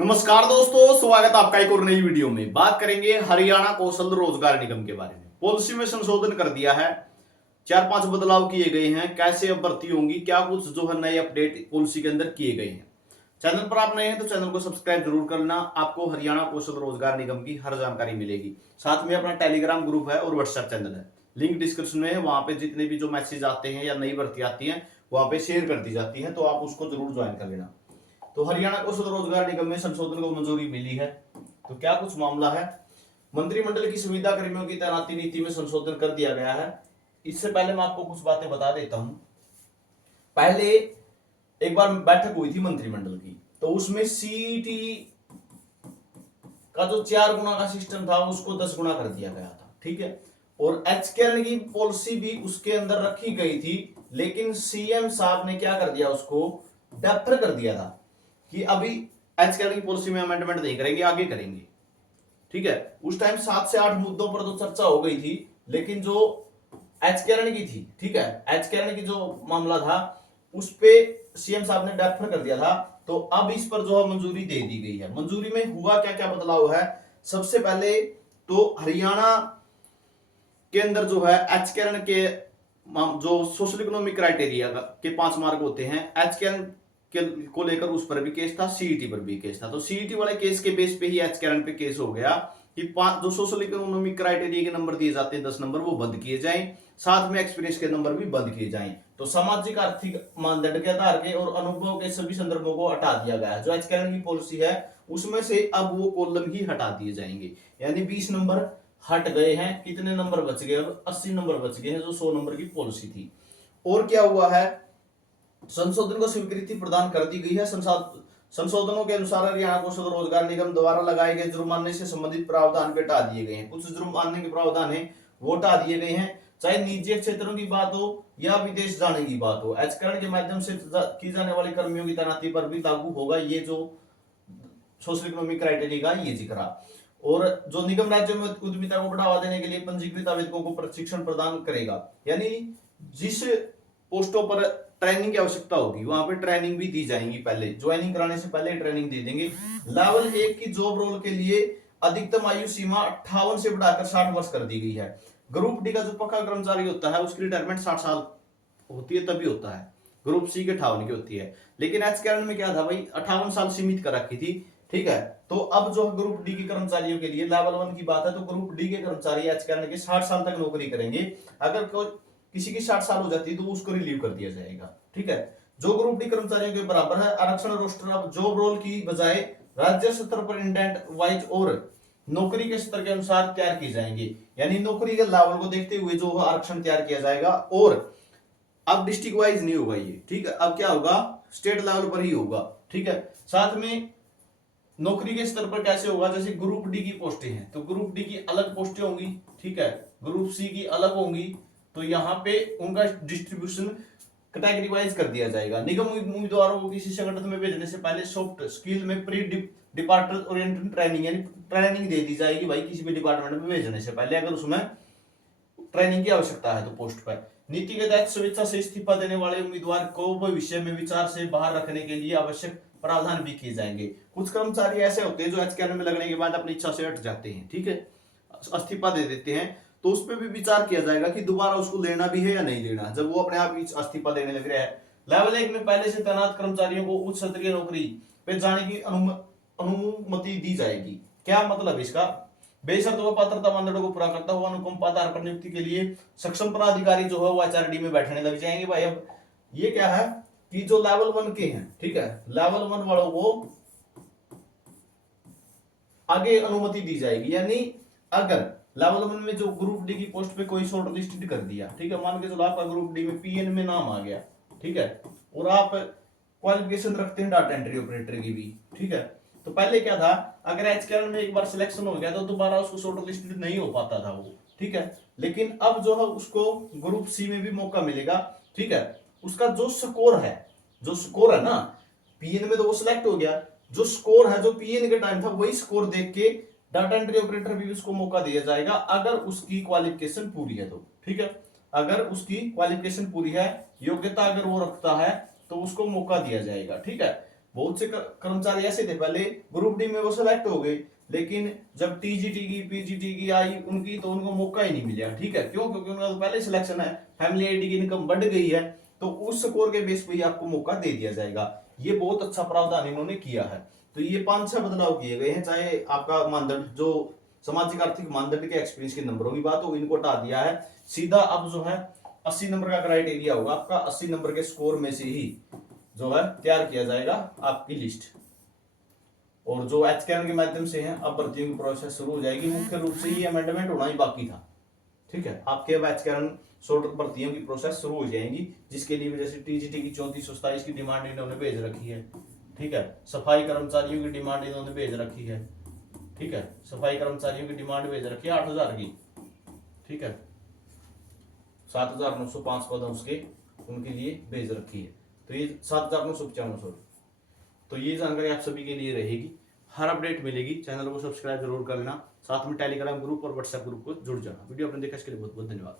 नमस्कार दोस्तों, स्वागत आपका एक और नई वीडियो में। बात करेंगे हरियाणा कौशल रोजगार निगम के बारे में। पॉलिसी में संशोधन कर दिया है, 4-5 बदलाव किए गए हैं। कैसे अब भर्ती होंगी, क्या कुछ जो है नए अपडेट पॉलिसी के अंदर किए गए हैं। चैनल पर आप नए हैं तो चैनल को सब्सक्राइब जरूर करना। आपको हरियाणा कौशल रोजगार निगम की हर जानकारी मिलेगी। साथ में अपना टेलीग्राम ग्रुप है और व्हाट्सएप चैनल है, लिंक डिस्क्रिप्शन में है। वहां पे जितने भी जो मैसेज आते हैं या नई भर्ती आती है वहां पे शेयर कर दी जाती है, तो आप उसको जरूर ज्वाइन कर लेना। तो हरियाणा कौशल रोजगार निगम में संशोधन को मंजूरी मिली है। तो क्या कुछ मामला है। मंत्रिमंडल की सुविधा कर्मियों की तैनाती नीति में संशोधन कर दिया गया है। इससे पहले मैं आपको कुछ बातें बता देता हूं। पहले एक बार बैठक हुई थी मंत्रिमंडल की, तो उसमें सीईटी का जो 4 गुना का सिस्टम था उसको 10 गुना कर दिया गया था। ठीक है, और एचकेएल की पॉलिसी भी उसके अंदर रखी गई थी, लेकिन सीएम साहब ने क्या कर दिया, उसको डेफर कर दिया था कि अभी एचकेएल की पॉलिसी में अमेंडमेंट नहीं करेंगे, आगे करेंगे। ठीक है, उस टाइम 7 से 8 मुद्दों पर तो चर्चा हो गई थी, लेकिन जो एचकेएल की थी, ठीक है, एचकेएल की जो मामला था उस पे सीएम साहब ने डेफर कर दिया था। तो अब इस पर जो है मंजूरी दे दी गई है। मंजूरी में हुआ क्या क्या बदलाव है। सबसे पहले तो हरियाणा के अंदर जो है एचकेएल के जो सोशल इकोनॉमिक क्राइटेरिया के 5 मार्क होते हैं, एचकेएल को लेकर उस पर भी केस था, सीईटी पर भी केस था। तो सीईटी वाले केस के बेस पे ही एचकेएल पे केस हो गया कि 5 जो सोशल इकोनॉमिक क्राइटेरिया के नंबर दिए जाते हैं 10 नंबर, वो बंद किए जाएं। साथ में एक्सपीरियंस के नंबर भी बंद किए जाएं। तो सामाजिक आर्थिक मानदंड के आधार के और अनुभव के सभी संदर्भों को हटा दिया गया है। जो एचकेएल की पॉलिसी है उसमें से अब वो कॉलम ही हटा दिए जाएंगे, यानी 20 नंबर हट गए हैं। कितने नंबर बच गए, अब 80 नंबर बच गए हैं, जो 100 नंबर की पॉलिसी थी। और क्या हुआ है, संशोधन को स्वीकृति प्रदान कर दी गई है। संशोधनों के अनुसार हरियाणा कौशल रोजगार निगम द्वारा लगाए गए जुर्माने से संबंधित प्रावधान भी हटा दिए गए हैं। कुछ जुर्माने के प्रावधान है वो हटा दिए गए हैं, चाहे निजी क्षेत्रों की बात हो या विदेश जाने की बात हो। एचकेएल के माध्यम से की जाने वाली कर्मियों की तैनाती पर भी लागू होगा ये जो सोशल इकोनॉमिक क्राइटेरिया का ये जिक्र। और जो निगम राज्यों में उद्यमिता को बढ़ावा देने के लिए पंजीकृत आवेदकों को प्रशिक्षण प्रदान करेगा, यानी जिस पोस्टों पर ट्रेनिंग की आवश्यकता होगी वहां पे ट्रेनिंग भी दी जाएगी। पहले ज्वाइनिंग कराने से पहले ट्रेनिंग दे देंगे। लेवल 1 की जॉब रोल के लिए अधिकतम आयु सीमा 58 से बढ़ाकर 60 वर्ष कर दी गई है। ग्रुप डी का जो पक्का कर्मचारी होता है उसकी रिटायरमेंट 60 साल होती है, तभी होता है। ग्रुप सी के 58 की होती है। लेकिन एचकेएल में क्या था भाई, 58 साल सीमित कर रखी थी। ठीक है, तो अब जो ग्रुप डी के कर्मचारियों के लिए लेवल 1 की बात है, तो ग्रुप डी के कर्मचारी एचकेएल के 60 साल तक नौकरी करेंगे। अगर कोई किसी की 60 साल हो जाती है तो उसको रिलीव कर दिया जाएगा। ठीक है, जो ग्रुप डी कर्मचारियों के बराबर है। आरक्षण रोस्टर अब जॉब रोल की बजाय राज्य स्तर पर इंडेंट वाइज और नौकरी के स्तर के अनुसार तैयार की जाएंगे, यानी नौकरी के लेवल को देखते हुए जो आरक्षण तैयार किया जाएगा। और अब डिस्ट्रिक्ट वाइज नहीं होगा ये, ठीक है, अब क्या होगा, स्टेट लेवल पर ही होगा। ठीक है, साथ में नौकरी के स्तर पर कैसे होगा, जैसे ग्रुप डी की पोस्टें हैं तो ग्रुप डी की अलग पोस्टें होंगी, ठीक है, ग्रुप सी की अलग होंगी। तो यहाँ पे उनका डिस्ट्रीब्यूशन कैटेगरी वाइज कर दिया जाएगा। निगम उम्मीदवारों को किसी संगठन में भेजने से पहले सॉफ्ट स्किल में प्री डिपार्चर ओरिएंटेड ट्रेनिंग, यानी ट्रेनिंग दे दी जाएगी भाई किसी भी डिपार्टमेंट में भेजने से पहले, अगर उसमें ट्रेनिंग की आवश्यकता है तो पोस्ट पर। नीति के तहत स्वेच्छा से इस्तीफा देने वाले उम्मीदवार को भविष्य में विचार से बाहर रखने के लिए आवश्यक प्रावधान भी किए जाएंगे। कुछ कर्मचारी ऐसे होते हैं जो एचकेएल में लगने के बाद अपनी इच्छा से हट जाते हैं, ठीक है, इस्तीफा दे देते हैं, तो उस पर भी विचार किया जाएगा कि दोबारा उसको लेना भी है या नहीं लेना, जब वो अपने आप ही इस्तीफा देने लग रहा है। लेवल 1 में पहले से तैनात कर्मचारियों को उच्च स्तरीय नौकरी पे जाने की अनुमति दी जाएगी। क्या मतलब इसका, बेशर्त वह पात्रता मानदंडों को पूरा करता हुआ अनुकंपा आधार पर नियुक्ति के लिए सक्षम पदाधिकारी जो है वो एचआरडी में बैठने लग जाएंगे भाई। अब ये क्या है कि जो लेवल 1 के हैं, ठीक है, लेवल 1 वालों को आगे अनुमति दी जाएगी। यानी अगर लेवल 1 में जो ग्रुप डी की पोस्ट पे कोई शॉर्ट लिस्टेड कर दिया, ठीक है, मान के चलो आपका ग्रुप डी में पीएन में नाम आ गया, ठीक है, और आप क्वालिफिकेशन रखते हैं डाटा एंट्री ऑपरेटर की भी, ठीक है, तो पहले क्या था, अगर एचकेएल में एक बार सिलेक्शन हो गया तो दोबारा उसको शॉर्ट लिस्टेड नहीं हो पाता था वो, ठीक है। लेकिन अब जो है उसको ग्रुप सी में भी मौका मिलेगा, ठीक है। उसका जो स्कोर है ना, पीएन में तो वो सिलेक्ट हो गया, जो स्कोर है जो पीएन के टाइम था वही स्कोर देख के डाटा एंट्री ऑपरेटर भी उसको मौका दिया जाएगा, अगर उसकी क्वालिफिकेशन पूरी है तो, ठीक है, अगर उसकी क्वालिफिकेशन पूरी है, योग्यता अगर वो रखता है तो उसको मौका दिया जाएगा, ठीक है। बहुत से कर्मचारी ऐसे थे पहले ग्रुप डी में वो सेलेक्ट हो गए, लेकिन जब टीजीटी की पीजीटी की आई उनकी तो उनको मौका ही नहीं मिला। ठीक है, क्यों? क्योंकि उनका तो पहले सिलेक्शन है, फैमिली आईडी की इनकम बढ़ गई है, तो उस स्कोर के बेस पे ही आपको मौका दे दिया जाएगा। ये बहुत अच्छा प्रावधान इन्होंने किया है। तो ये 5-6 बदलाव किए गए हैं। चाहे आपका मानदंड जो सामाजिक आर्थिक मानदंड के एक्सपीरियंस के नंबरों की बात हो, इनको हटा दिया है। सीधा अब जो है 80 नंबर का क्राइटेरिया होगा आपका, 80 नंबर के स्कोर में से ही जो है तैयार किया जाएगा आपकी लिस्ट। और जो एचकेएन के माध्यम से है, अब भर्तियों की प्रोसेस शुरू हो जाएगी। मुख्य रूप से ये अमेंडमेंट होना ही बाकी था। ठीक है, आपके अब एचकेएन शॉर्ट भर्तियों की प्रोसेस शुरू हो जाएंगी, जिसके लिए जैसे टीजीटी की 3427 की डिमांड इन्होंने भेज रखी है। ठीक है, सफाई कर्मचारियों की डिमांड इन्होंने भेज रखी है। ठीक है, सफाई कर्मचारियों की डिमांड भेज रखी है 8000 की। ठीक है, 7905 पद उसके उनके लिए भेज रखी है। तो ये 7995 सॉरी। तो ये जानकारी आप सभी के लिए रहेगी, हर अपडेट मिलेगी। चैनल को सब्सक्राइब जरूर कर लेना, साथ में टेलीग्राम ग्रुप और व्हाट्सएप ग्रुप को जुड़ जाना। वीडियो आपने देखा इसके लिए बहुत बहुत धन्यवाद।